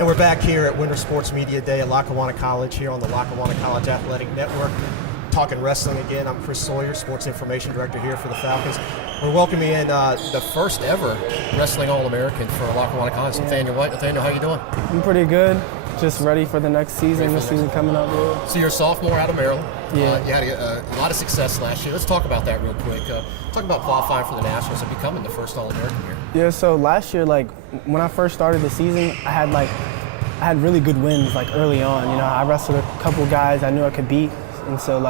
And we're back here at Winter Sports Media Day at Lackawanna College here on the Lackawanna College Athletic Network. Talking wrestling again. I'm Chris Sawyer, Sports Information Director here for the Falcons. We're welcoming in the first ever Wrestling All-American for Lackawanna College, Nathaniel White. Nathaniel, how you doing? I'm pretty good. Just ready for the next season. This season coming up, dude. So you're a sophomore out of Maryland. Yeah. You had a lot of success last year. Let's talk about that real quick. Talk about qualifying for the Nationals and becoming the first All-American here. Yeah, so last year, when I first started the season, I had really good wins, early on. I wrestled a couple guys I knew I could beat. And so,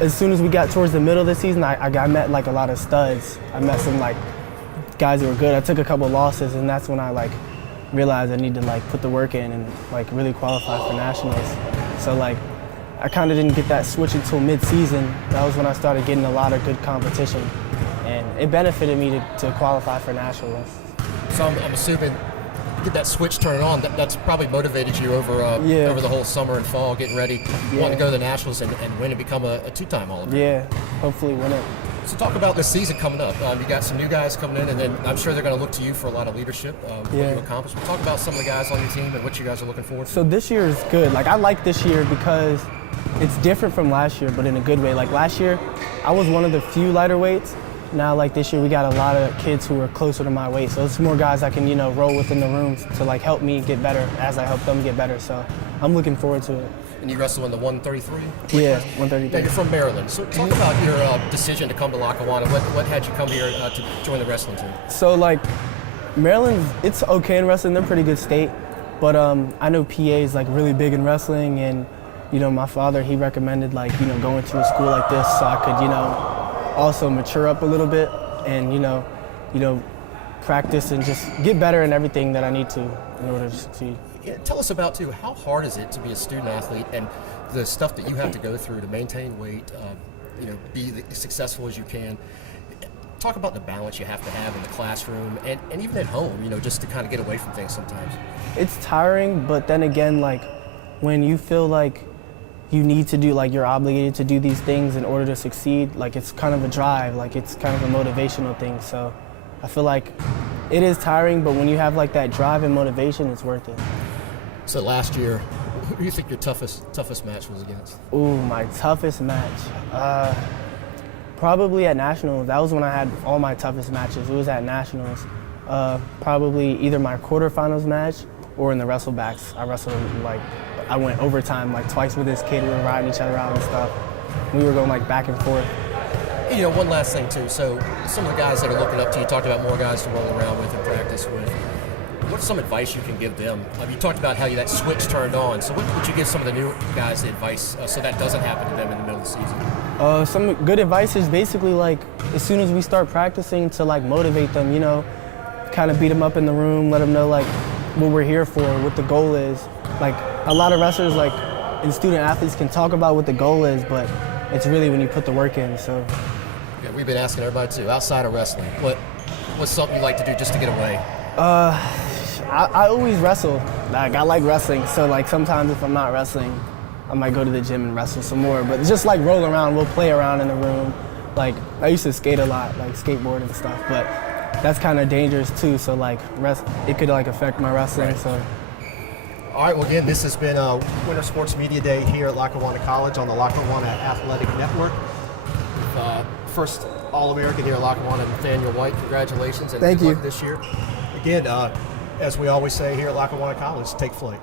as soon as we got towards the middle of the season, I met, a lot of studs. I met some, guys that were good. I took a couple losses, and that's when I, realized I need to, put the work in and, really qualify for Nationals. So, I kind of didn't get that switch until mid-season. That was when I started getting a lot of good competition. And it benefited me to qualify for Nationals. So I'm assuming get that switch turned on. That's probably motivated you over the whole summer and fall, getting ready, wanting to go to the Nationals and win and become a two-time All-American. Yeah, hopefully win it. So talk about this season coming up. You got some new guys coming in, and then I'm sure they're going to look to you for a lot of leadership, what you accomplished. Talk about some of the guys on your team and what you guys are looking forward to. So this year is good. I like this year because it's different from last year, but in a good way. Last year, I was one of the few lighter weights. Now, this year, we got a lot of kids who are closer to my weight. So it's more guys I can, roll within the rooms to, help me get better as I help them get better. So I'm looking forward to it. And you wrestle in the 133? Yeah, 133. Yeah, you're from Maryland. So talk about your decision to come to Lackawanna. What had you come here to join the wrestling team? So, Maryland, it's okay in wrestling. They're a pretty good state. But I know PA is, really big in wrestling. And, my father, he recommended, going to a school like this so I could, also mature up a little bit and practice and just get better in everything that I need to in order to succeed. Yeah, tell us about too, how hard is it to be a student athlete and the stuff that you have to go through to maintain weight, be as successful as you can. Talk about the balance you have to have in the classroom and even at home, just to kind of get away from things sometimes. It's tiring, but then again, when you feel you need to do, you're obligated to do these things in order to succeed, it's kind of a drive, it's kind of a motivational thing. So I feel it is tiring, but when you have that drive and motivation, it's worth it. So last year, who do you think your toughest match was against? Ooh, my toughest match? Probably at Nationals. That was when I had all my toughest matches. It was at Nationals. Probably either my quarterfinals match or in the wrestlebacks. I wrestled I went overtime twice with this kid. We were riding each other out and stuff. We were going back and forth. One last thing too. So some of the guys that are looking up to you, talked about more guys to roll around with and practice with. What's some advice you can give them? You talked about how that switch turned on. So what would you give some of the new guys advice so that doesn't happen to them in the middle of the season? Some good advice is basically as soon as we start practicing to motivate them, kind of beat them up in the room, let them know what we're here for, what the goal is. A lot of wrestlers and student athletes can talk about what the goal is, but it's really when you put the work in. So yeah, we've been asking everybody too, outside of wrestling, what's something you like to do just to get away? I always wrestle. I like wrestling, so sometimes if I'm not wrestling, I might go to the gym and wrestle some more. But it's just roll around, we'll play around in the room. I used to skate a lot, skateboard and stuff, but that's kind of dangerous too. So it could affect my wrestling. Right. So. All right, well, again, this has been Winter Sports Media Day here at Lackawanna College on the Lackawanna Athletic Network. First All-American here at Lackawanna, Nathaniel White. Congratulations and Thank good you. luck this year. Again, as we always say here at Lackawanna College, take flight.